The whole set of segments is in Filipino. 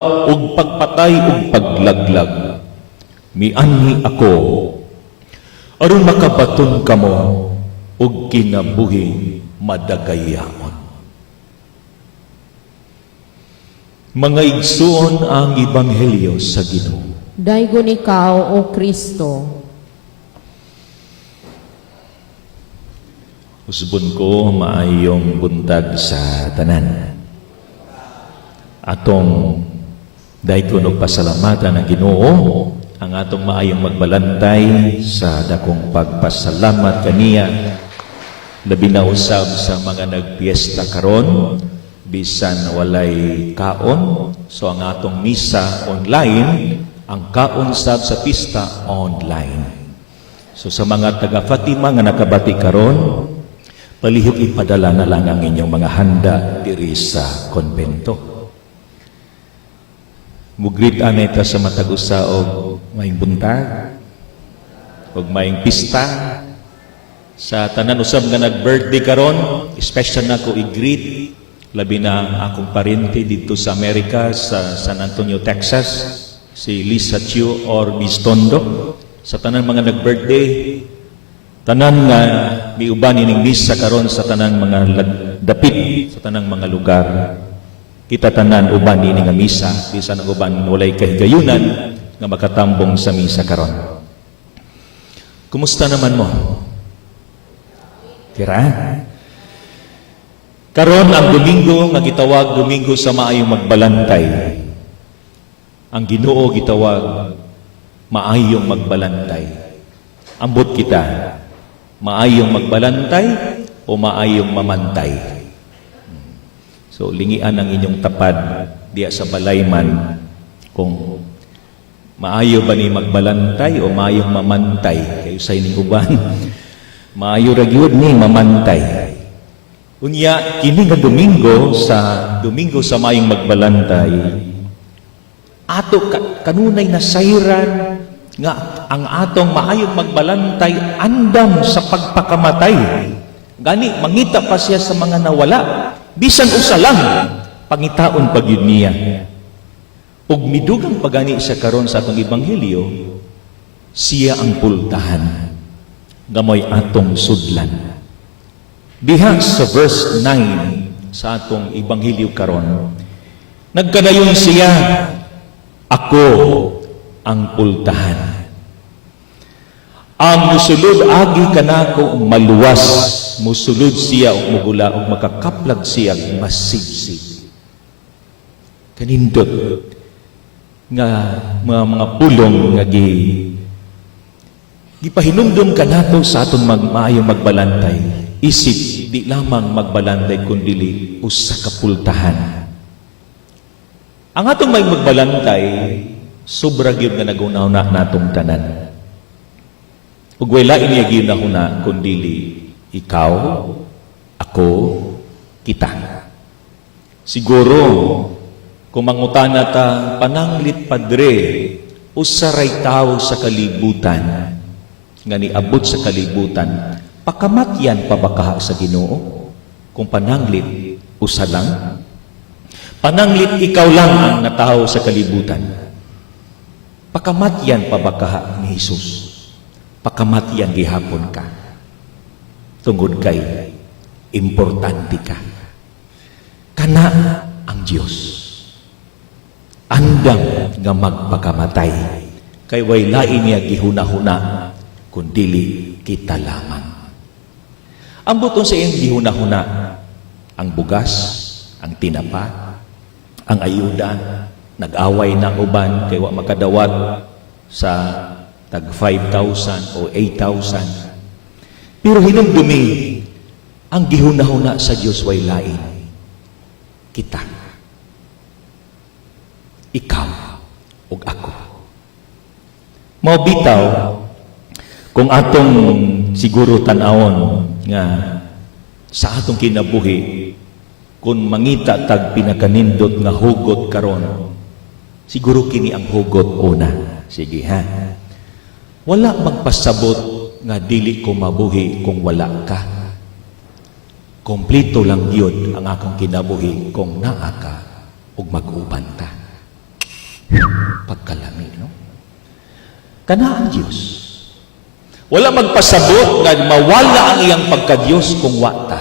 ug pagpatay ug paglaglag. Mianhi ako aron makabaton kamo ug kinabuhi madagayaon. Mga igsuon ang ebanghelyo sa Ginoo. Daygon ikaw, O Kristo. Usbon ko maayong buntag sa tanan. Atong daygon og pasalamatan ang Ginoo, ang atong maayong magbalantay sa dakong pagpasalamat kaniya, labi na usab sa mga nagpiesta karon bisan walay kaon. So ang atong misa online, ang kaon sab sa pista online. So sa mga taga Fatima nga nakabati karon, palihog ipadala na lang ang inyong mga handa diri sa konbento. Mugrit anay ta sa matag usa og maayong buntag og maayong pista sa tanan usab nga nag-birthday karon. Special na ko i-greet labi na akong parente dito sa Amerika, sa San Antonio, Texas, si Lisa Chiu or Bistondo. Sa tanan mga nag-birthday, tanan nga miuban ining misa karon sa tanan mga dapit sa tanang mga lugar. Kita tanan uban ini nga misa, bisan ang uban walay kahigayunan nga makatambong sa misa karon. Kumusta naman mo? Tira? Karon ang Domingo nga gitawag Domingo sa maayong magbalantay. Ang Ginoo gitawag maayong magbalantay. Ambot kita, maayong magbalantay o maayong mamantay? So lingian ang inyong tapad diya sa balay man kung maayo ba ni magbalantay o maayong mamantay. Kayo sa ining uban, maayo ra gyud ni mamantay. Unya kini nga Domingo sa maayong magbalantay, ato kanunay nasayran nga ang atong maayong magbalantay andam sa pagpakamatay. Gani mangita pa siya sa mga nawala, bisan usa lang pangitaon pag yun niya. Ug midugang pagani sa karon sa atong ebanghelyo, siya ang pultahan gamoy atong sudlan. Diha sa verse 9 sa atong ebanghelyo karon, nagkadayon siya, ako ang pultahan. Ang musulod agi kanako maluwas, musulod siya og mugula og makakaplag siya masigsig. Kanindot nga mga pulong nga gipahinumdum kanato sa aton maayong magbalantay. Isip di lamang magbalantay kundi usa ka pultahan. Ang atong may magbalantay sobra gyud nga nagunahuna natong tanan. Ug wala ini ginahuna kundi ikaw, ako, kita. Siguro kung mangutana ta, pananglit padre, usaray tao sa kalibutan nga niabot sa kalibutan, pakamatyan pa ba kaha sa Ginoo? Kung pananglit usa lang, pananglit ikaw lang ang natawo sa kalibutan, pakamatyan pa ba kaha ni Jesus? Pakamatyan gihapon ka tungod kay importante ka. Kana ang Dios andam nga magpakamatay, kay way lain niya gihuna-huna kundili kita lamang. Ang buton sa iyang gihuna-huna, ang bugas, ang tinapa, ang ayuda, nag-away na uban kay wa makadawat sa tag 5,000 o 8,000. Pero hinumdumi, ang gihuna-huna sa Dios way lain. Kita. Ikaw ug ako. Mao bitaw kung atong siguro tan-awon nga sa atong kinabuhi, kung mangita tag pinakanindot nga hugot karon, siguro kini ang hugot una. Sige ha. Wala magpasabot nga dili ko mabuhi kung wala ka. Kompleto lang yun ang akong kinabuhi kung naa ka ug mag-uban ta. pagkalami, no? Kana ang Dios. Wala magpasabot nga mawala ang iyang pagka-Dios kung wata.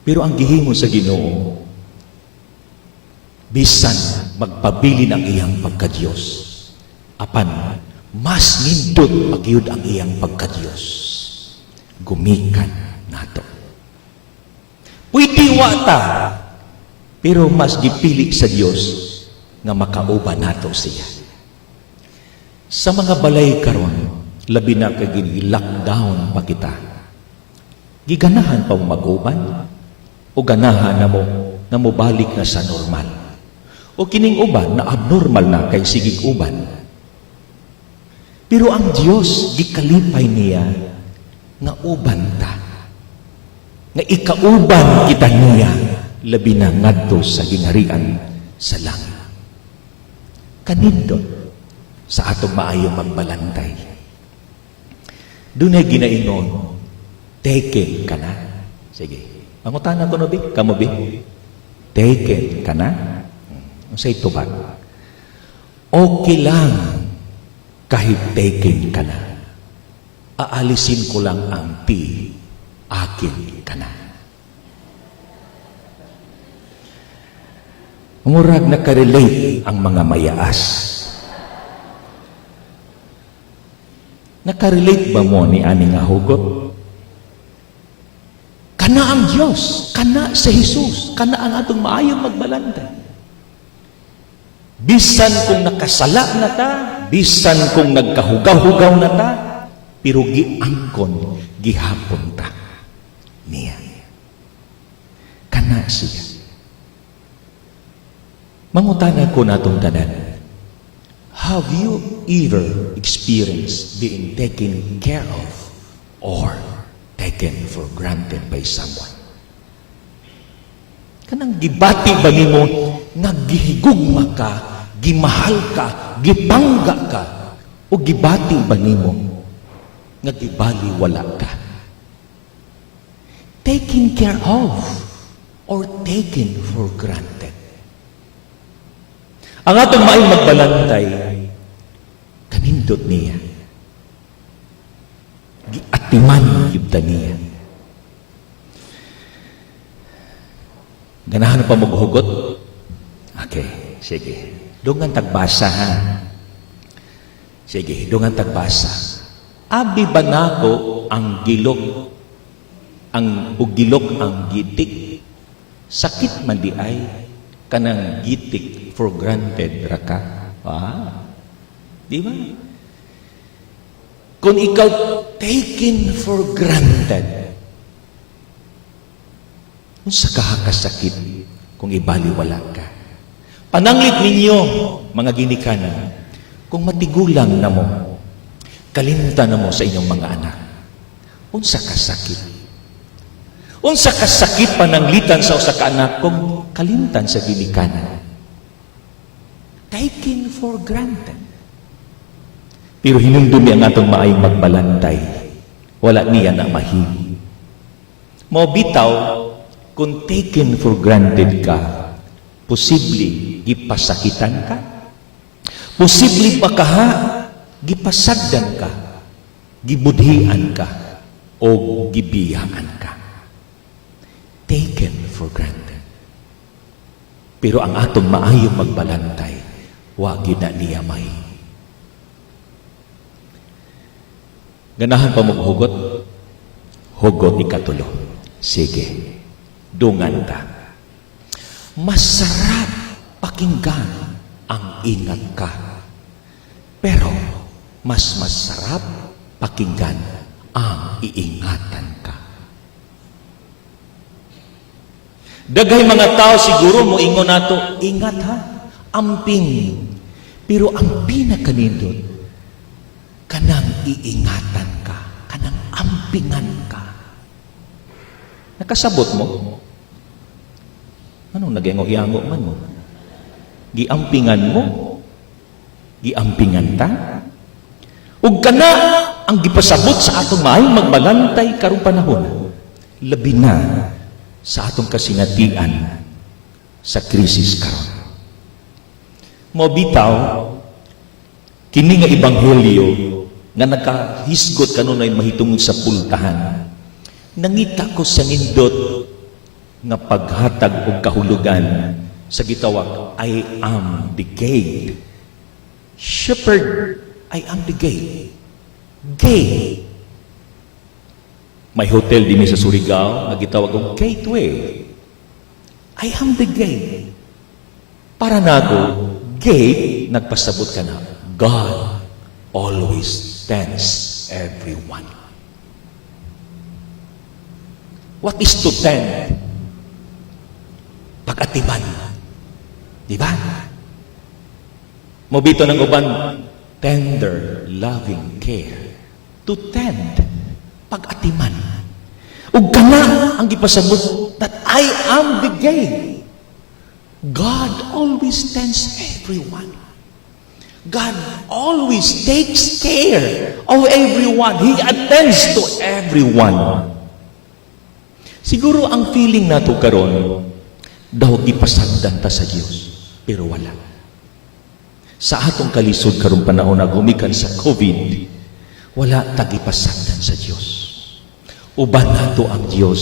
Pero ang gihimo sa Ginoo, bisan magpabilin ang iyang pagka-Dios, apan mas nindot pagyud ang iyang pagka-Dios. Gumikan nato. Pwede wata, pero mas gipili sa Dios nga makauban nato siya. Sa mga balay karon, labi na kay gini-lockdown pa kita. Giganahan pa mo mag-uban o ganahan na mo nga mobalik na sa normal. O kining uban na abnormal na kay sigig uban. Pero ang Dios gikalipay niya nga uban ta. Nga ikauban kita niya labi na ngadto sa gingharian sa langit. Kanindot sa atong maayong magbalantay. Dunay ginaingon, taken ka na. Sige. Pangutanan ko no, Bi? Kamo, Bi? Taken ka na? Unsay tubag? Okay lang kahit taken ka na. Aalisin ko lang ang ti, akin ka na. Murag nakarelate ang mga mayaas. Nakarelate ba mo ni ani nga hugot? Kana ang Diyos, kana sa Jesus, kana ang atong maayong magbalantay. Bisan kung nakasala na ta, bisan kung nagkahugaw-hugaw na ta, pero giangkon, gihapon ta niya. Kana siya. Mangutana ko natong tanan, have you ever experienced being taken care of or taken for granted by someone? Kanang gibati ba nimo nga gihigugma ka, gimahal ka, gipangga ka, o gibati ba nimo nga gibali wala ka? Taken care of or taken for granted? Ang atong maayong magbalantay, kanindot niya. Giatiman yubda niya. Ganahan pa maghugot? Okay, sige. Dungan tagbasa, ha? Sige, dungan tagbasa. Abi ba nako ang gilok, ang ugilok ang gitik, sakit man di ay, kanang gitik for granted raka. Di ba? Kung ikaw taken for granted, kung sa kahakasakit, kung ibaliwala ka. Pananglit ninyo, mga ginikanan, kung matigulang na mo, kalimta na mo sa inyong mga anak, unsa kasakit. Unsa kasakit pananglitan sa usa ka anak kung kalimtan sa ginikanan. Taken for granted. Pero hinumdumi ang atong maayong magbalantay. Wala niya na mahili. Mo bitaw, kung taken for granted ka, posible gipasakitan ka? Posible pa ka gipasagdan ka, gibudhian ka, o gibiyaan ka? Taken for granted. Pero ang atong maayong magbalantay, wag yun na niya may. Ganahan pa maghugot? Hugot ikatulo. Sige, dungan ta. Masarap pakinggan ang ingat ka. Pero mas masarap pakinggan ang iingatan ka. Daghay mga tao siguro mo ingon nato, ingat ha, amping. Pero ang pinakanindot, kanang iingatan ka, kanang ampingan ka. Nakasabot mo? Anong nag-iango man mo? Giampingan mo? Giampingan ta? Ug kana ang gipasabot sa atong maayong magbalantay karong panahon. Labi na sa atong kasinatian sa krisis karon. Mo bitaw kini nga ebanghelyo nga nakahisgot kanunay mahitungod sa pultahan. Nangita ko sa nindot nga paghatag og kahulugan sa gitawag, I am the gate. Shepherd, I am the gate. Gate. May hotel din sa Surigao nga gitawag og gateway. I am the gate. Para nago, gate, nagpasabot ka na, God always tends everyone. What is to tend? Pag-atiman. Di ba? Mobito ng uban, tender, loving care. To tend. Pag-atiman. Ug kana ang gipasabot that I am the gate. God always tends everyone. God always takes care of everyone. He attends to everyone. Siguro ang feeling nato karon daw gipasagdan ta sa Dios, pero wala. Sa atong kalisod karong panahon na gumikan sa COVID, wala ta gipasagdan sa Dios. Uban nato ang Dios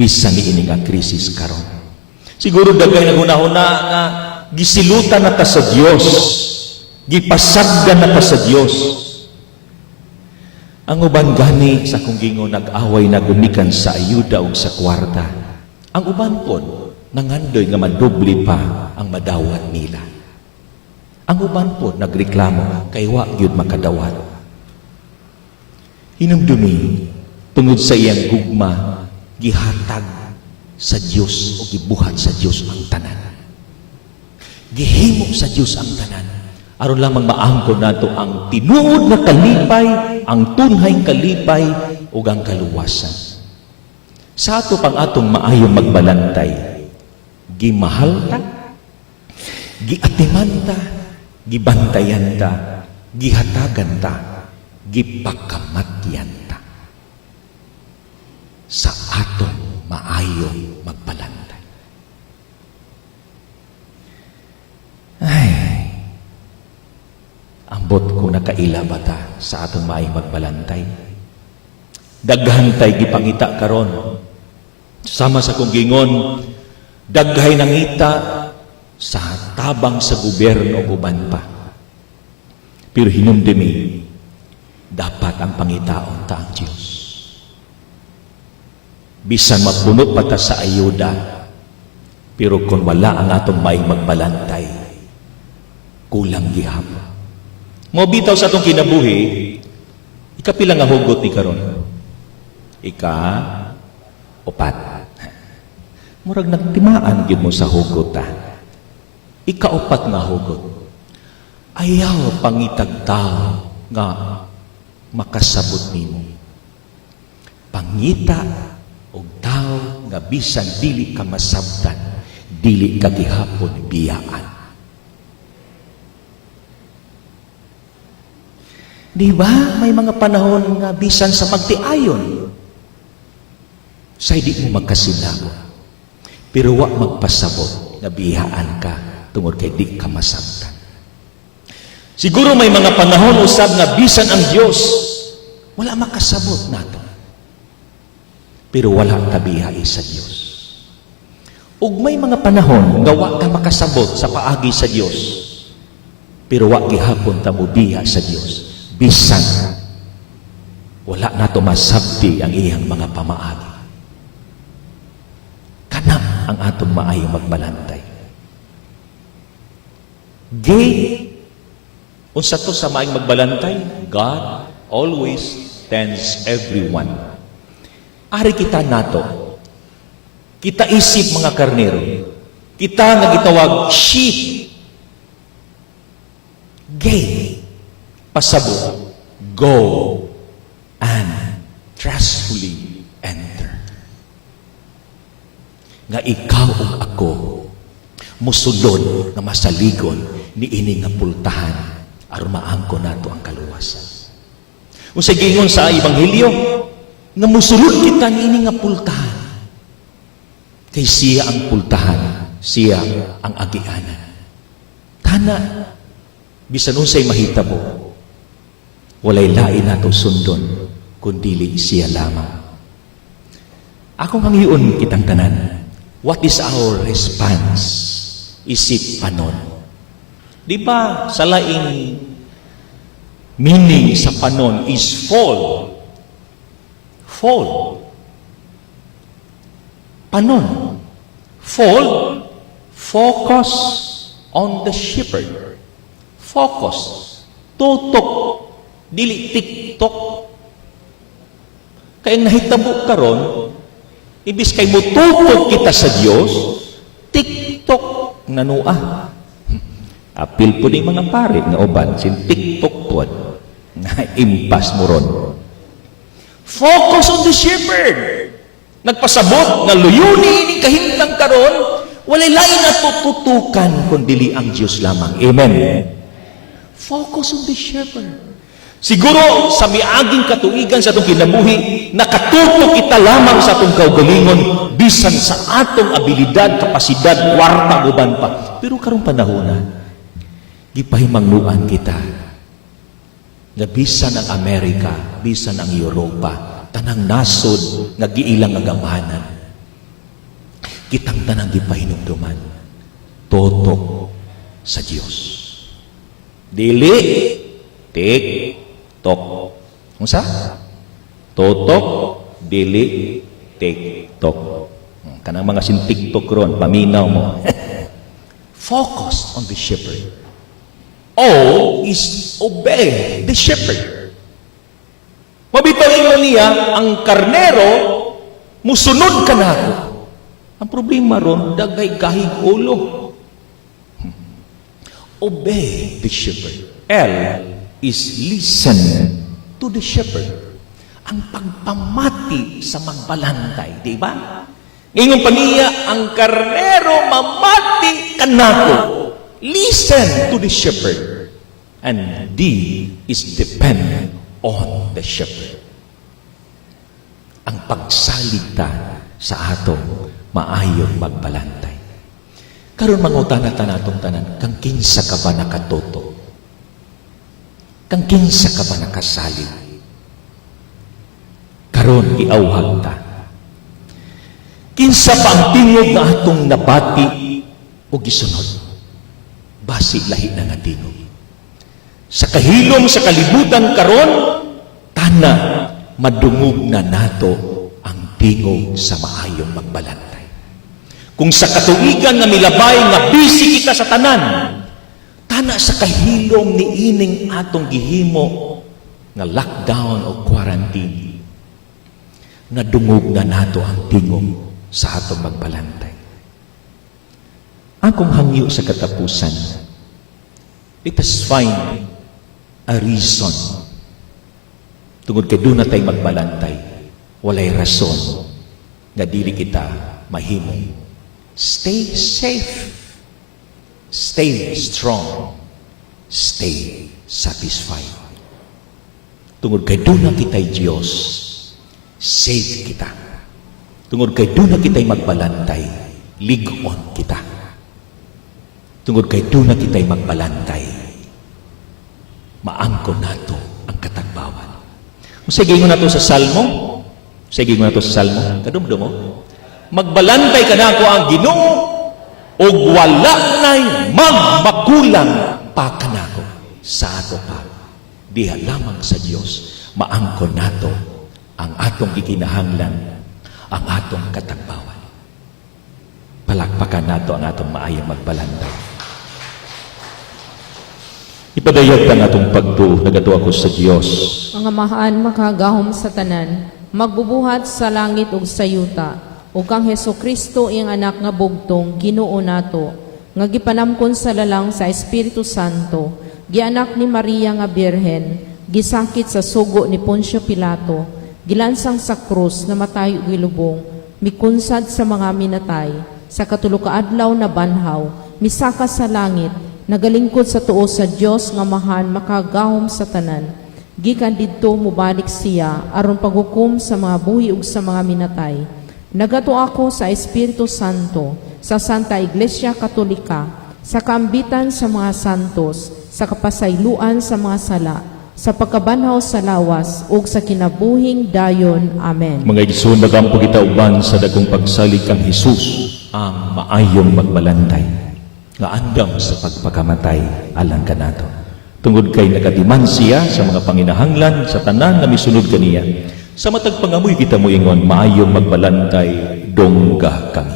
bisan niini nga krisis karon. Siguro dagay nagunahuna nga gisilutan na ta sa Dios. Gipasagdan na ta sa Dios. Ang uban gani sa kung gingon nag-away na gumikan sa ayuda ug sa kwarta. Ang uban pod nangandoy nga madubli pa ang madawat nila. Ang uban pod nagreklamo kay wa gyud makadawat. Hinumdumi tungod sa iyang gugma gihatag sa Dios o gibuhat sa Dios ang tanan. Gihimo sa Dios ang tanan. Aron lamang maangkon nato ang tinuod na kalipay, ang tunhay kalipay ug ang kaluwasan. Sa ato pang atong maayong magbalantay, gimahal ta, giatiman ta, gibantayan ta, gihatagan ta, gipakamatyan ta. Sa atong maayong magbalantay. Ay, ambot ko nakaila ba ta sa atong maayong magbalantay? Daghantay gipangita karon. Sama sa kong gingon, daghay nangita sa tabang sa gobyerno uban pa. Pero hinumdumi, dapat ang pangitaon ta ang Dios. Bisan mapuno pa ta sa ayuda, pero kung wala ang atong maayong magbalantay, kulang gihapon. Mobitaw sa atong kinabuhi, ikapila nga hugot ni karon. Ika-upat. Murag nagtimaan gyud mo sa hugot ta. Ika-upat nga hugot. Ayaw pangitag tao nga makasabot nimo. Pangita og tao nga bisan dili ka masabtan, dili ka gihapon biyaan. Di ba? May mga panahon nga bisan sa magtiayon, say di mo magkasinabo. Pero wa magpasabot na biyaan ka tungod kay di ka masabtan. Siguro may mga panahon usab nga bisan ang Dios wala makasabot nato. Pero wala tabihay sa Dios. Ug may mga panahon nga wa ka makasabot sa paagi sa Dios. Pero wa gihapon ta mobiya sa Dios. Bisan wala nato masabti ang iyang mga pamaagi. Kana ang atong maayong magbalantay. Gay, unsa to sa maayong magbalantay? God always tends everyone. Ari kita nato. Kita isip mga karnero. Kita nga gitawag sheep. Gay. Pasabot, go and trustfully enter. Nga ikaw ug ako musulod nga masaligon ni ini nga pultahan aron maangkon nato ang kaluwasan. Unsay gingon sa ebanghelyo nga musulod kita ni ini nga pultahan. Kay siya ang pultahan, siya ang agianan. Tana Tana, bisan unsay mahitabo, walay lain nato sundon, kundili siya lamang. Akong hangyoon kitang tanan, what is our response? Isip panon. Di ba sa laing meaning sa panon is fall? Fall. Panon. Fall. Focus on the shepherd. Focus. Tutok. Dili tiktok. Kaya nahitabo karon, ibis kay mo tutok kita sa Dios, tiktok nanua. Apil po ni mga pare nga uban, sin tiktok po na impas mo ron. Focus on the shepherd. Nagpasabot nga luyuni ni kahimtang karon, walay lain na tututukan kundi ang Diyos lamang. Amen. Focus on the shepherd. Siguro sa miaging katuigan sa atong kinabuhi, nakatutok kita lamang sa atong kaugalingon bisan sa atong abilidad, kapasidad, kwarta, uban pa. Pero karong panahona, gipahimangnuan kita na bisan ang Amerika, bisan ang Europa, tanang nasod, nagiilang agamanan. Kitang tanang gipahinumduman, totok sa Diyos. Dili, tik-tok. Unsa? Totok, dili, tik-tok. Kanang mga sin-tiktok ron, paminaw mo. Focus on the shepherd. O is obey the shepherd. Mabitaw niya, ang karnero, musunod ka na ako. Ang problema ron, dagay kahig ulo. Obey the shepherd. L is listen to the shepherd. Ang pagpamati sa magbalantay, di ba? Ngayon pa niya, ang karnero mamati kanako. Listen to the shepherd. And D is depend on the shepherd. Ang pagsalita sa atong maayong magbalantay. Karon mangutan-tan natong tanan, kang kinsa ka ba nakatoto? Kang kinsa ka ba nakasalig? Karon giawhag ta. Kinsa pa ang tingog nga atong nabati o gisunod? Basi lahi na nga tingog. Sa kahilom sa kalibutan karon, tana madungog na nato ang tingog sa maayong magbalantay. Kung sa katuigan nga milabay nga busy kita sa tanan, tana sa kahilom ni ining atong gihimo nga lockdown o quarantine, nadungog na nato ang tingog sa atong magbalantay. Akong hangyo sa katapusan, let us find a reason. Tungod kay doon na tayo magbalantay, walay rason nga dili kita mahimo. Stay safe. Stay strong. Stay satisfied. Tungod kay doon na kita'y Diyos, safe kita. Tungod kay doon na kita'y magbalantay, ligon kita. Tungod kay doon na kita'y magbalantay, maangkon nato ang katagbawan. Sige mo na to sa Salmo. Sige mo na to sa Salmo. Kadumdumo. Magbalantay ka na ako ang Ginoo o wala na'y magmakulang pa ka na ako sa ato pa. Diha lamang sa Diyos, maangkon nato ang atong gikinahanglan, ang atong katagbawan. Palakpakan nato ang atong maayang magbalantay. Ipadayag ang atong pagtuo, nagato ako sa Diyos. Ang amahan makagahom sa tanan, magbubuhat sa langit ug sa yuta, ug kang Hesukristo iyang anak nga bugtong Ginoo nato, nga gipanamkon sa lalang sa Espiritu Santo, gianak ni Maria nga Birhen, gisakit sa sugo ni Poncio Pilato, gilansang sa krus, namatay ug gilubong, mikunsad sa mga minatay, sa katulo ka adlaw na banhaw, misaka sa langit, nagalingkod sa tuo sa Dios nga mahan makagahom sa tanan. Gikan didto mubalik siya aron paghukom sa mga buhi ug sa mga minatay. Nagato ako sa Espiritu Santo, sa Santa Iglesia Katolika, sa kaambitan sa mga santos, sa kapasayloan sa mga sala, sa pagkabanhaw sa lawas, ug sa kinabuhing dayon. Amen. Mga igsoon, nagampo kita uban sa dagong pagsalig kang Hesus, ang maayong magbalantay, nga andam sa pagpakamatay alang kanato. Tungod kay nagatiman siya sa mga panginahanglan sa tanan na misunod kaniya. Sa matag pangamoy kita mo ingon, maayong magbalantay, dongga kami.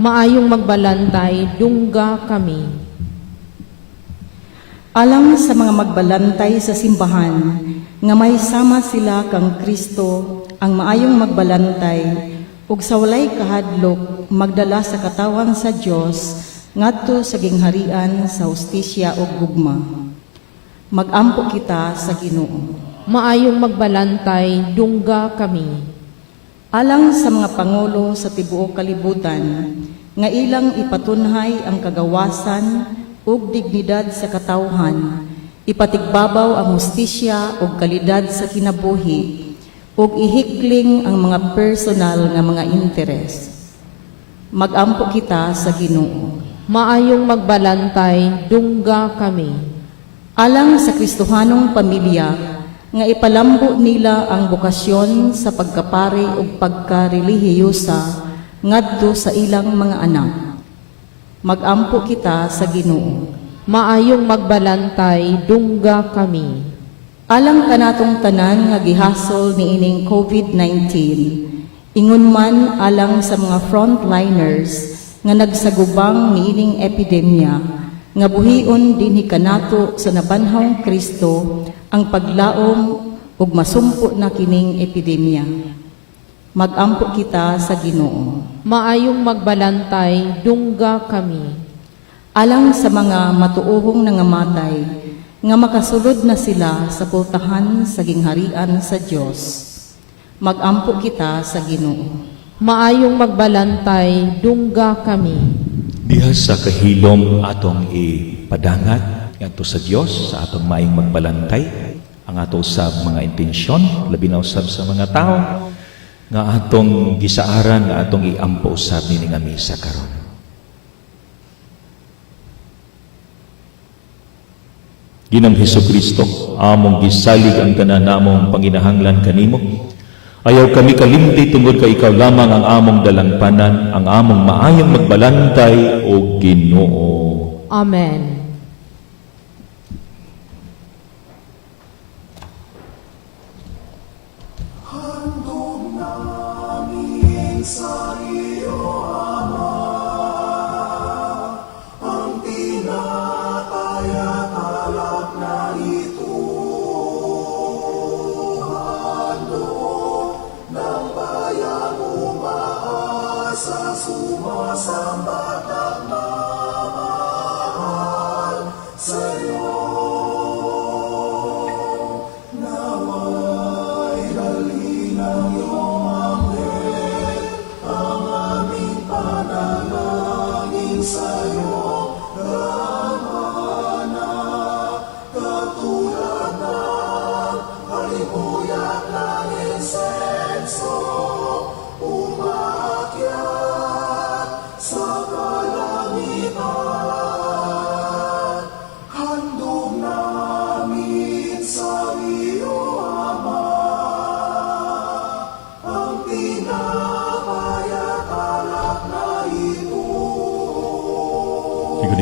Maayong magbalantay, dungga kami. Alang sa mga magbalantay sa simbahan, nga may sama sila kang Kristo, ang maayong magbalantay, ug sa walay kahadlok, magdala sa katawan sa Dios ngadto sa gingharian sa hustisya ug gugma. Magampo kita sa Ginoo. Maayong magbalantay, dungga kami. Alang sa mga pangulo sa tibuok kalibutan, nga ilang ipatunhay ang kagawasan ug dignidad sa katawhan, ipatigbabaw ang hustisya ug kalidad sa kinabuhi, ug ihikling ang mga personal nga mga interes. Magampo kita sa Ginoo. Maayong magbalantay, dungga kami. Alang sa Kristohanong pamilya, nga ipalambo nila ang bukasyon sa pagkapari ug pagkarelihiyosa ngadto sa ilang mga anak. Magampo kita sa Ginoo. Maayong magbalantay, dungga kami. Alang kanatong tanan nga gihasol niining COVID-19, ingon man alang sa mga frontliners nga nagsagubang niining epidemya, nga buhion dinhi kanato sa nabanhawng Kristo ang paglaom ug masumpo na kining epidemya. Magampo kita sa Ginoo. Maayong magbalantay, dungga kami. Alang sa mga matuohong nangamatay, nga makasulod na sila sa pultahan sa gingharian sa Dios. Magampo kita sa Ginoo. Maayong magbalantay, dungga kami. Diha sa kahilom atong ipadangat ngadto sa Dios sa atong maayong magbalantay, ang ato usab mga intensyon, labi na usab sa mga tao nga atong gisaaran, nga atong iampo usab nini nga misa karon. Ginang Hesukristo, among gisalig ang tanan namong panginahanglan kanimo. Ayaw kami kalimti tungod kay ikaw lamang ang among dalangpanan, ang among maayong magbalantay o Ginoo. Amen.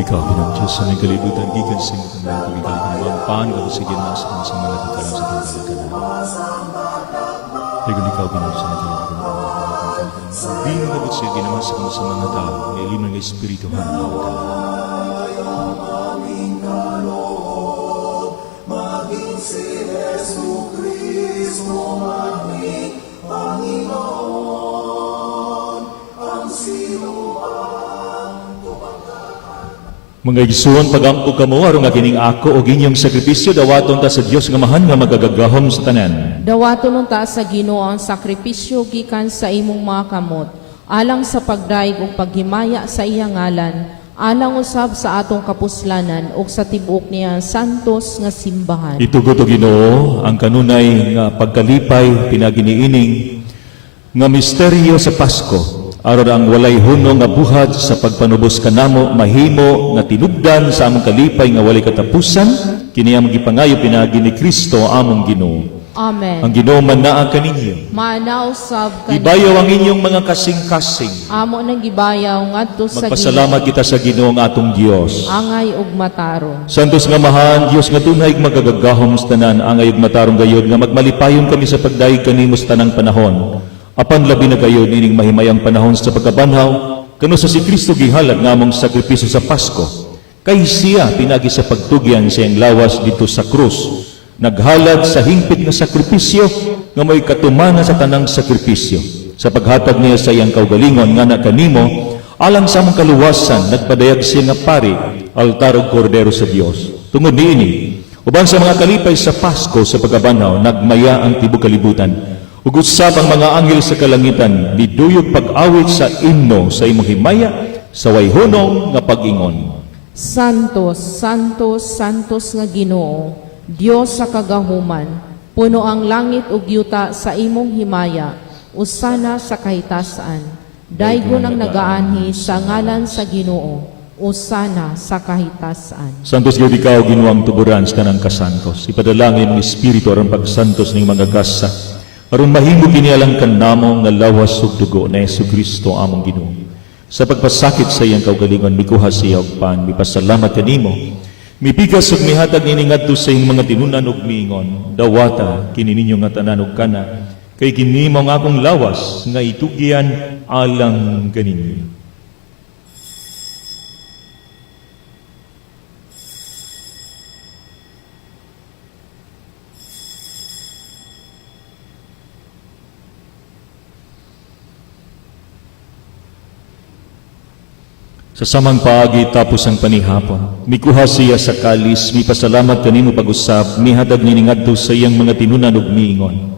Ikaw, Ginang Diyos, sa may kalibutan, gikan sa mga kanilang pagkikalitan ng paan, kapasigin na sa mga nagkakalang sa kanilang kanan. Ikaw, Ginang Diyos, sa may kalibutan ng pagkikalitan. Binagabot siya ginawa sa mga tao, may iliman ng Espirituhan ng mga kanan. Mga igsuon, pagampo kamo aron nga kining ako o ginyong sakripisyo dawaton ta sa Dios nga mahan nga magagagahom sa tanan. Dawaton nun ta sa Ginoo ang sakripisyo gikan sa imong mga kamot, alang sa pagdaig ug paghimaya sa iyang ngalan, alang usab sa atong kapuslanan ug sa tibuok niya santos nga simbahan. Itugot o Ginoo ang kanunay nga pagkalipay pinaginiining nga misteryo sa Pasko. aron ang walay hunong nga buhat sa pagpanubos kanamo mahimo nga tinubdan sa among kalipay nga walay katapusan kini among gipangayo pinaagi ni Kristo among Ginoo. Amen. Ang Ginoo man naa kaninyo. Maanaw sab kanimo. Ibayaw ang inyong mga kasing-kasing. Amo nang gibayaw ngadto sa Magpasalamat kita sa Ginoo nga atong Dios. angay ug mataron. Santos nga mahan, Dios nga tunay magagagahom sa tanan, angay ug matarong gayod nga magmalipayon kami sa pagdaig kanimo sa tanang panahon. Apan labi na gayod ining mahimayang panahon sa pagkabanhaw, kano sa si Kristo gihalad nga among sakripisyo sa Pasko. Kay siya pinagi sa pagtugyan sa iyang lawas dito sa krus. Naghalad sa hingpit nga sakripisyo nga may katumana sa tanang sakripisyo. Sa paghatag niya sa iyang kaugalingon nga na kanimo, alang sa among kaluwasan, nagpadayag siya nga pari, altar ug kordero sa Dios. Tungod niini, uban sa mga kalipay sa Pasko sa pagkabanhaw, nagmaya ang tibuok kalibutan. Ug usab ang mga anghel sa kalangitan, diduyog pag-awit sa imno sa imong himaya, sa wayhunong nga pag-ingon. Santos, Santos, Santos nga Ginoo, Dios sa kagahuman, puno ang langit ug yuta sa imong himaya, usana sa kahitasan. Daygon ang nagaanhi sa ngalan sa Ginoo, usana sa kahitasan. Santos gyud ikaw Ginoong tuburan sa tanang kasantos. Ipadalangin ang Espiritu aron pagsantos ning mga gasa. Aron mahimo kini alang kanamo nga lawas ug dugo na Jesucristo among Ginoo. Sa pagpasakit sa iyang kaugalingon mikuha siya og pan, mipasalamat kanimo. Mipigas ug mihatag nini ngadto sa iyong mga tinunan ug miingon, dawata kini ninyo nga tanan ug kana, kay kini mao nga akong lawas nga itugyan alang kaninyo. Sa samang paagi tapos ang panihapon, mikuha siya sa kalis, mipasalamat kanimo pag-usab, mihatag nini ngadto sa iyang mga tinunan ug miingon.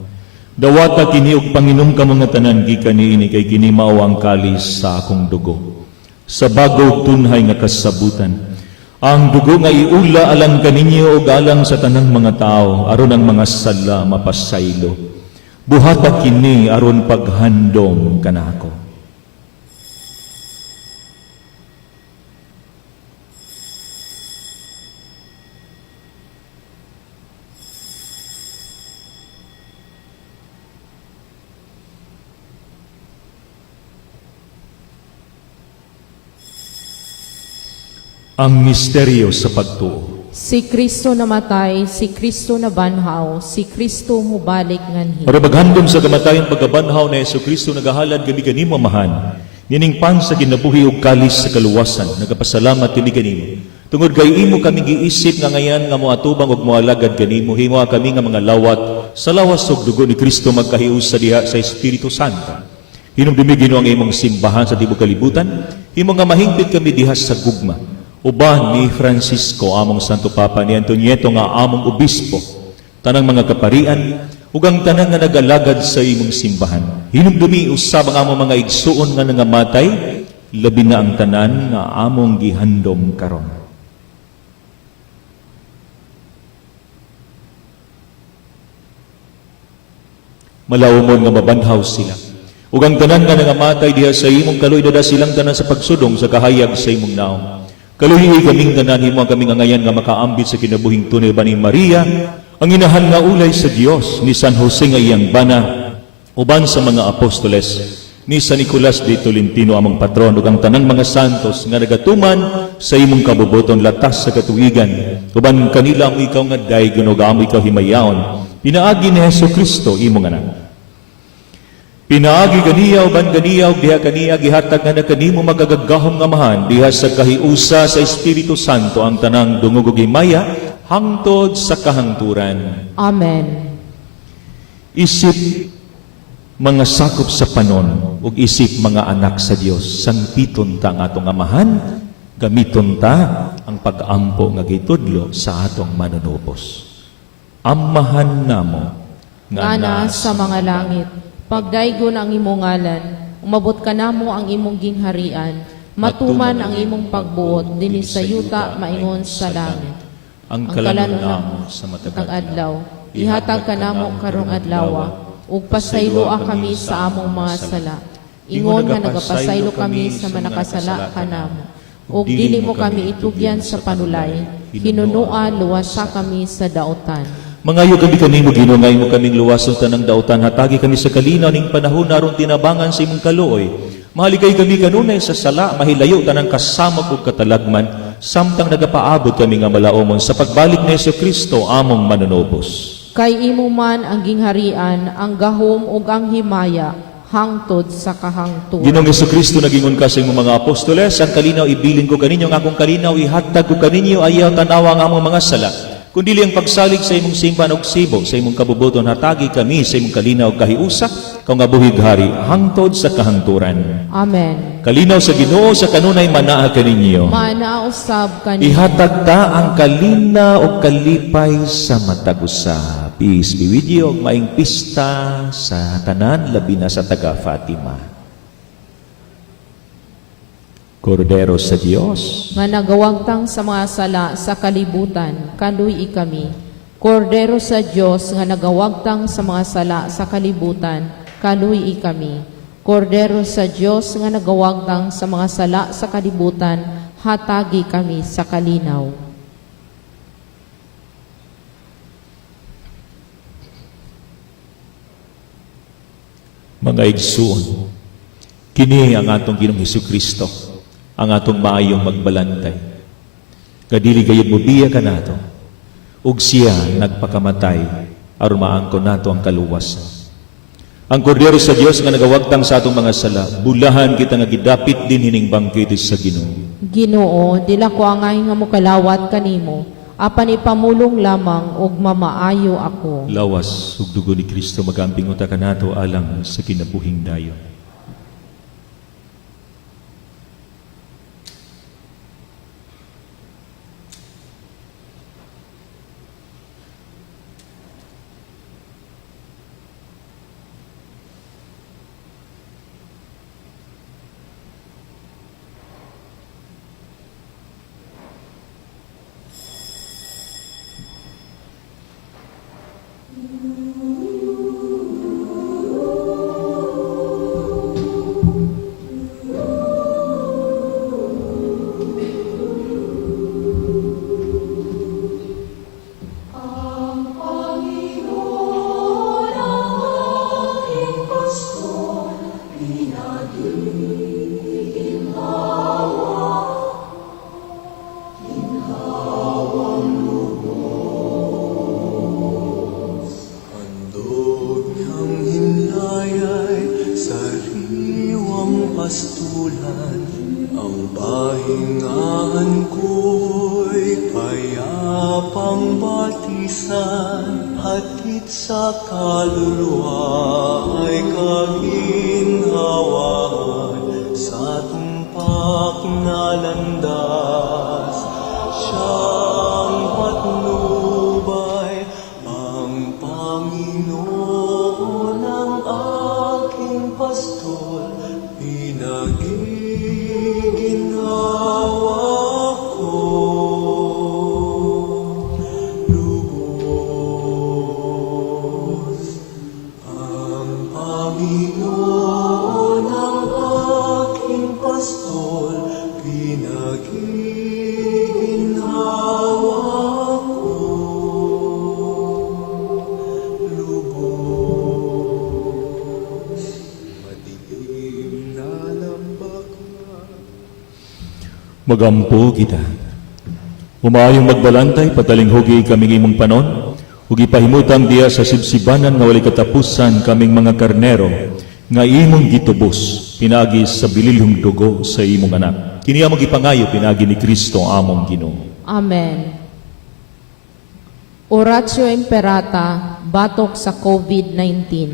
Dawata kini og panginom ka mga tanan gikan niini kay kini mao ang kalis sa akong dugo. Sa bagaw tunhay nga kasabutan, ang dugo nga iula alang kaninyo og alang sa tanang mga tao aron ang mga sala mapasaylo. Buhata kini aron paghandom kanako. Ang misteryo sa pagtuo. Si Kristo namatay, si Kristo nabanhaw, si Kristo mubalik nganhi. Para maghandom sa kamatayon pagkabanhaw na Jesucristo nagahalad kami kanimo amahan. Nining pan sa kinabuhi ug kalis sa kaluwasan, nagapasalamat kami kanimo. Tungod kay imo kami giisip nga ngayan nga moatubang ug moalagad kanimo, himo kami nga mga lawat sa lawas ug dugo ni Kristo magkahius sa diha sa Espiritu Santo. Hinumdumi Ginoo ang imong simbahan sa tibuok kalibutan, himo nga mahingpit kami diha sa gugma. Uban ni Francisco among Santo Papa ni Antonieto nga among obispo, tanang mga kaparian, ug ang tanang nga nagalagad sa imong simbahan. Hinumdumi usab ang among mga igsuon nga nangamatay, labi na ang tanan nga among gihandom karon. Malawomon nga mabanhaw sila. Ug ang tanan nga nangamatay diha sa imong kaluy dada silang tanan sa pagsudong sa kahayag sa imong naong. Kaluhi kaming tanan himo kami nga ngayan nga makaambit sa kinabuhing tunay ba ni Maria, ang inahan nga ulay sa Dios ni San Jose nga iyang bana, uban sa mga apostoles ni San Nicolas de Tolentino among patron ug ang tanang mga santos nga nagatuman sa imong kabubuton latas sa katuigan, uban kanila ang ikaw nga daygon ug amo ikaw himayaon, pinaagi ni Jesucristo imong anak. Pinaagi kaniya uban kaniya ug diha kaniya gihatag nga kanimo magagagahom nga mahan diha sa kahiusa sa Espiritu Santo ang tanang dungog ug himaya hangtod sa kahangturan. Amen. Isip mga sakop sa panon ug isip mga anak sa Dios, sangpiton ta ang atong amahan, gamiton ta ang pag-ampo nga gitudlo sa atong manunubos. Amahan namo Ngana sa mga langit, pagdaygon ang imong ngalan, umabot ka namo ang imong gingharian, matuman ang imong pagbuot, dinhi sa yuta maingon sa langit. Ang kalanon namo sa matag adlaw, ihatag ka namo karong adlaw, ug pasayloa kami sa among mga sala. ingon nga nagapasaylo kami sa manakasala kanamo. Ug dili mo kami itugyan sa panulay, hinunuan luwasa kami sa daotan. Mangayo gabi kanimo Ginoo, ngayon mo kaming luwason tanang daotan, hatagi kami sa kalinaw ning panahon naron tinabangan sa imong kaluoy. Mahaligay kami kanunay sa sala, mahilayo tanang kasamok ug katalagman, samtang nagapaabot kami nga malaumon sa pagbalik ni Jesu-Kristo among manunobos. Kay imo man ang gingharian, ang gahom ug ang himaya, hangtod sa kahangturan. Ginoong Jesu-Kristo, nagingon ka sa imong mga apostoles, ang kalinaw ibilin ko kaninyo, nga akong kalinaw ihatag ko kaninyo, ayaw tanawa nga among mga sala. Kundili ang pagsalig sa imong simpan og sibo, sa imong kabubuton hatagi kami sa imong kalinaw kahiusa, kung nga buhig hari, hangtod sa kahangturan. Amen. Kalinaw sa Ginoo sa kanunay manaa kaninyo. Manausab kanimo. Ihatag ta ang kalina o kalipay sa matag usa. Peace be with you, ug maing pista sa tanan, labi na sa taga Fatima. Kordero sa Dios, Nga nagawagtang sa mga sala sa kalibutan, kaluy kami. Kordero sa Dios nga nagawagtang sa mga sala sa kalibutan, kaluy kami. Kordero sa Dios nga nagawagtang sa mga sala sa kalibutan, hatagi kami sa kalinaw. mga igsuon, kini ang atong Ginoong Jesu-Kristo, ang atong maayong magbalantay. Kadili gayud mo biya ka nato, ug siya nagpakamatay, aron maangkon nato ang kaluwasan. Ang kordero sa Dios nga nagawagtang sa atong mga sala, bulahan kita nga gidapit din hining bangkete sa Ginoo. Ginoo, dila ko angay nga mokalawat kanimo, apan ipamulong lamang og mamaayo ako. Lawas ug dugo ni Kristo magamping uta kanato alang sa kinabuhing dayon. pastulan, ang pahingahan ko'y payapang batisan, hatid sa kaluluwa ay kaginhawaan sa tumpak na landas. Siyang patnubay, ang Panginoon ang aking pastol, pinagiginhawa ko. Lubos ang Panginoon ang aking pastol, pinagiginhawa ko. Lubos madilim na lambak na. Magampo kita. Umayong magbalantay, patalinghugi kaming imong panon, ug ipahimutang diya sa sibsibanan nga walay katapusan kaming mga karnero, nga imong gitubos, pinagi sa bililhong dugo sa imong anak. Kini among ipangayo, pinagi ni Kristo among Ginoo. Amen. Oratio Imperata, batok sa COVID-19.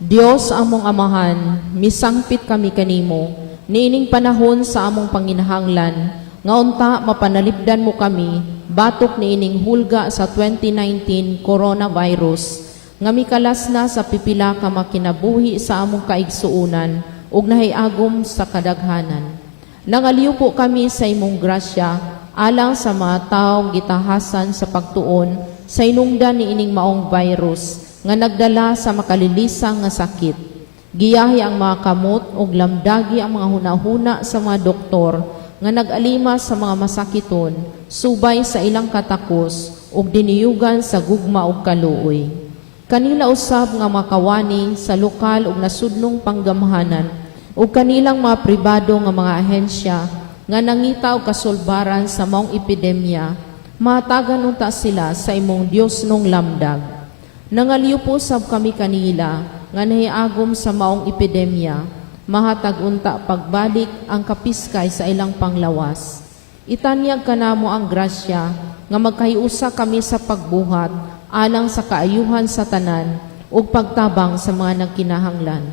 Dios among amahan, misangpit kami kanimo, niining panahon sa among panginahanglan, nga unta mapanalipdan mo kami, batok niining hulga sa 2019 coronavirus, nga mikalas na sa pipila ka makinabuhi sa among kaigsuunan, ug nahiagom sa kadaghanan. Nangaliw po kami sa imong grasya, alang sa mga taong gitahasan sa pagtuon, sa inungdan niining maong virus, nga nagdala sa makalilisang nga sakit. Giyahi ang mga kamot ug lamdagi ang mga hunahuna sa mga doktor nga nag-alima sa mga masakiton, subay sa ilang katakos ug diniyugan sa gugma ug kaluoy. Kanila usab nga makawani sa lokal ug nasudnong panggamhanan ug kanilang mga pribado nga mga ahensya nga nangita og kasulbaran sa maong epidemya, matagan unta sila sa imong Dios nung lamdag. Nangaliw po sab kami kanila nga nahiagom sa maong epidemya, mahatag unta pagbalik ang kapiskay sa ilang panglawas. Itanyag kanamo ang grasya nga magkahiusa kami sa pagbuhat alang sa kaayuhan sa tanan ug pagtabang sa mga nagkinahanglan.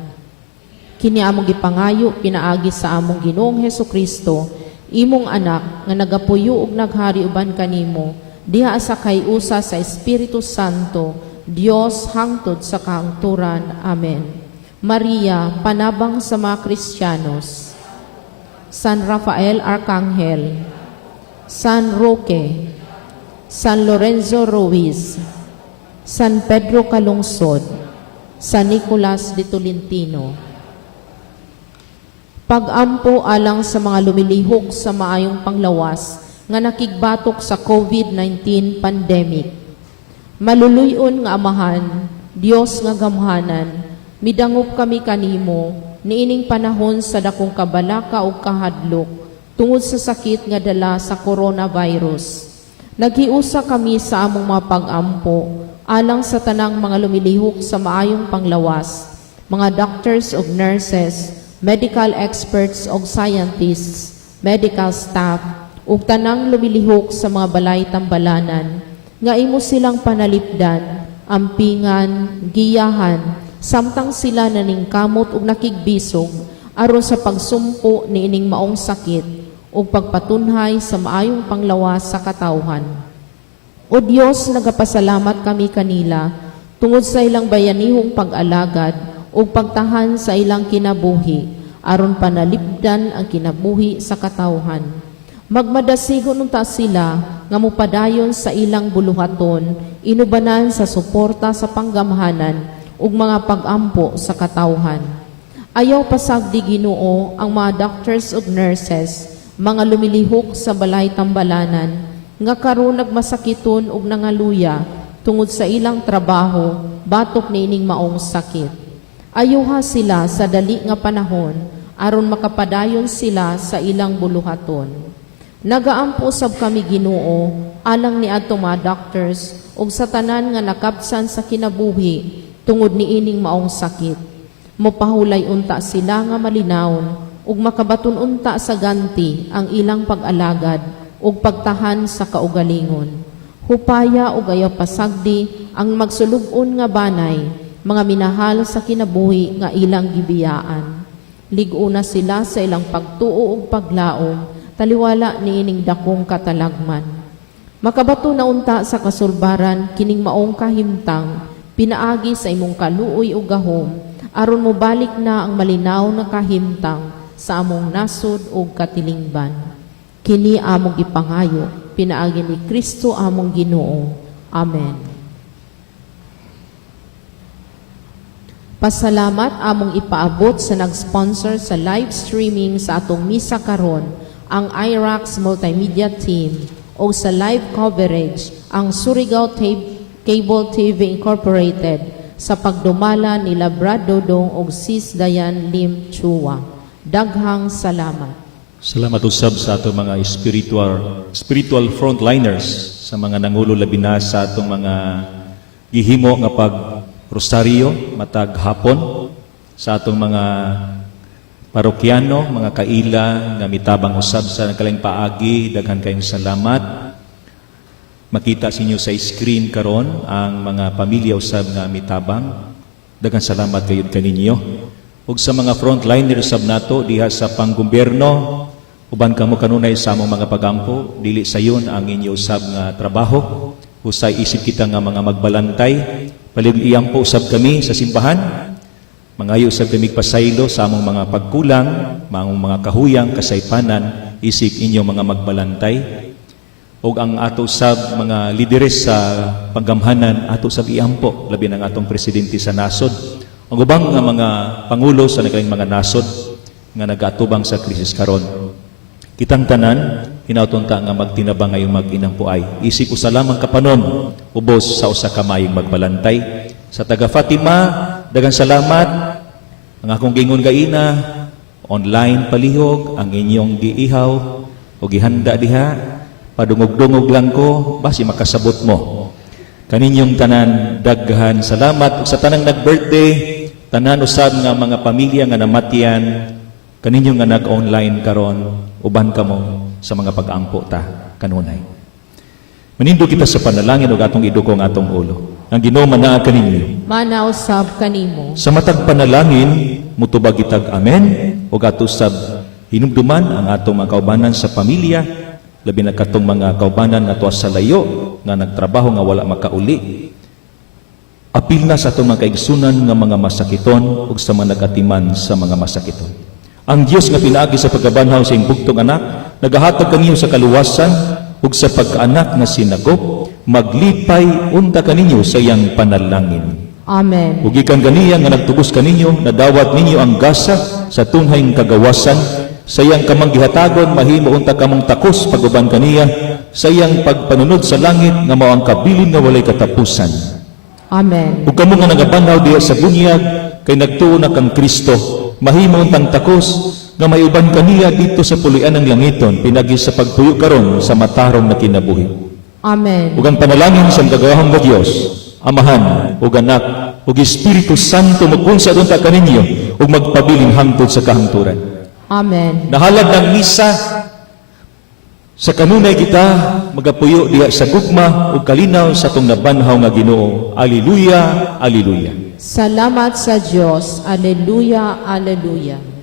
Kini among gipangayo pinaagi sa among Ginoong Hesukristo, imong anak nga nagapuyo ug naghari uban kanimo diha sa kahiusa sa Espiritu Santo, Dios hangtod sa kahangturan. Amen. Maria, panabang sa mga Kristiyanos. San Rafael Arcangel, San Roque, San Lorenzo Ruiz, San Pedro Calungsod, San Nicolas de Tolentino. Pag-ampo alang sa mga lumilihok sa maayong panglawas nga nakigbatok sa COVID-19 pandemic. Maluluyon nga amahan, Dios nga gamhanan, midangop kami kanimo niining panahon sa dakong kabalaka ug kahadlok tungod sa sakit nga dala sa coronavirus. Naghiusa kami sa among mga pag-ampo alang sa tanang mga lumilihok sa maayong panglawas, mga doctors ug nurses, medical experts ug scientists, medical staff, ug tanang lumilihok sa mga balay-tambalanan, nga imo silang panalipdan, ampingan, giyahan, samtang sila naningkamot ug nakigbisog aron sa pagsumpo niining maong sakit ug pagpatunhay sa maayong panglawas sa katawhan. O Dios, nagapasalamat kami kanila tungod sa ilang bayanihong pag-alagad ug pagtahan sa ilang kinabuhi aron panalipdan ang kinabuhi sa katawhan. Magmadasigon unta sila nga mupadayon sa ilang buluhaton, inubanan sa suporta sa panggamhanan ug mga pag-ampo sa katawhan. Ayaw pasagdi Ginoo ang mga doctors ug nurses, mga lumilihok sa balay-tambalanan, nga karon nagmasakiton ug nangaluya tungod sa ilang trabaho, batok niining maong sakit. Ayuha sila sa dali nga panahon aron makapadayon sila sa ilang buluhaton. Nagaampo sab kami Ginoo alang ni adtong mga doctors ug sa tanan nga nakabsan sa kinabuhi tungod niining maong sakit. Mopahulay unta sila nga malinawon ug makabaton unta sa ganti ang ilang pag-alagad ug pagtahan sa kaugalingon. Hupaya ug ayaw pasagdi ang magsulub-on nga banay, mga minahal sa kinabuhi nga ilang gibiyaan. Liguna sila sa ilang pagtuo ug paglaom, taliwala niining dakong katalagman. Makabato na unta sa kasulbaran kining maong kahimtang, pinaagi sa imong kaluoy ug gahom, aron mo balik na ang malinaw na kahimtang sa among nasod ug katilingban. Kini among ipangayo, pinaagi ni Kristo among Ginoo. Amen. Pasalamat among ipaabot sa nag-sponsor sa live streaming sa atong misa karon, ang IRAX Multimedia Team, o sa live coverage ang Surigao Cable TV Incorporated sa pagdumala nila Brad Dodong o Sis Dayan Lim Chua. Daghang salamat. Salamat usab sa atong mga spiritual frontliners, sa mga nangulo labi na sa atong mga gihimo nga pag rosaryo matag hapon, sa atong mga parokyano, mga kaila nga mitabang usab sa nagkalaing paagi. Daghan kayong salamat. Makita sinyo sa screen karon ang mga pamilya usab nga mitabang. Daghan salamat kayud kaninyo. Ug sa mga frontliners usab nato diha sa panggobyerno, uban kamo kanunay sa among mga pagampo, dili sayon ang inyo usab nga trabaho. Usay isip kita nga mga magbalantay, palig-iyang po usab kami sa simbahan. Mangayo usab kami pasaylo sa among mga pagkulang, mga kahuyang kasaypanan, isip inyo mga magbalantay. O ang ato usab mga lideres sa panggamhanan, ato usab iampo, labi ng atong presidente sa nasod. Ang ubang nga mga pangulo sa nagaling mga nasod nga nagatubang sa krisis karon. Kitang tanan, hinautunta nga magtinabang ngayong mag-inang puay. Isip usa lamang kapanon, ubos sa usa ka mayong magbalantay. Sa taga Fatima, daghang salamat. Ang akong gingon gaina, online palihog, ang inyong giihaw o gihanda diha, padungog-dungog lang ko, basi makasabot mo. Kaninyong tanan, daghan salamat. Sa tanang nag-birthday, tanan usab nga mga pamilya nga namatyan, kaninyong nga nag-online karon, uban kamo sa mga pag-ampo ta kanunay. Manindo kita sa panalangin ug atong idukong atong ulo. Ang Ginoo manaa kaninyo. Manaw sab kanimo. Sa matag panalangin, mutubag itag amen ug ato sab hinumduman ang atong mga kaubanan sa pamilya, labi na katong mga kaubanan nga tuwa sa layo nga nagtrabaho nga wala makauli. Apil na sa atong mga kaigsunan nga mga masakiton ug sa mga nagatiman sa mga masakiton. Ang Dios nga pinaagi sa pagkabanhaw sa iyong bugtong anak, nagahatag kaninyo sa kaluwasan ug sa pagkaanak nga sinagop, maglipay unta kaninyo sa iyang panalangin. Amen. Ug ikan ganiya nga nagtubos kaninyo, nadawat ninyo ang gasa sa tunghayng kagawasan, sa iyang kamang gihatagon, mahimo unta kamong takos paguban kaniya, sa iyang pagpanunod sa langit nga mao ang kabilin nga walay katapusan. Amen. Ug kamo nga nagabanhaw diha sa bunyag, kay nagtuo na kang Kristo, mahimo untang takos nga maiuban kaniya dito sa pulian ng langiton, pinagi sa pagpuyo karon sa matarong na kinabuhi. Amen. Ug ang panalangin sa gagawang mo Dios, Amahan, ug Anak, ug Espiritu Santo magpunsa unta kaninyo ug magpabiling hangtod sa kahangturan. Amen. Nahalad ng misa sa kanunay kita magapuyo diha sa gugma ug kalinaw sa tong nabanhaw nga Ginoo. Alleluia, alleluia. Salamat sa Diyos. Aleluya, aleluya.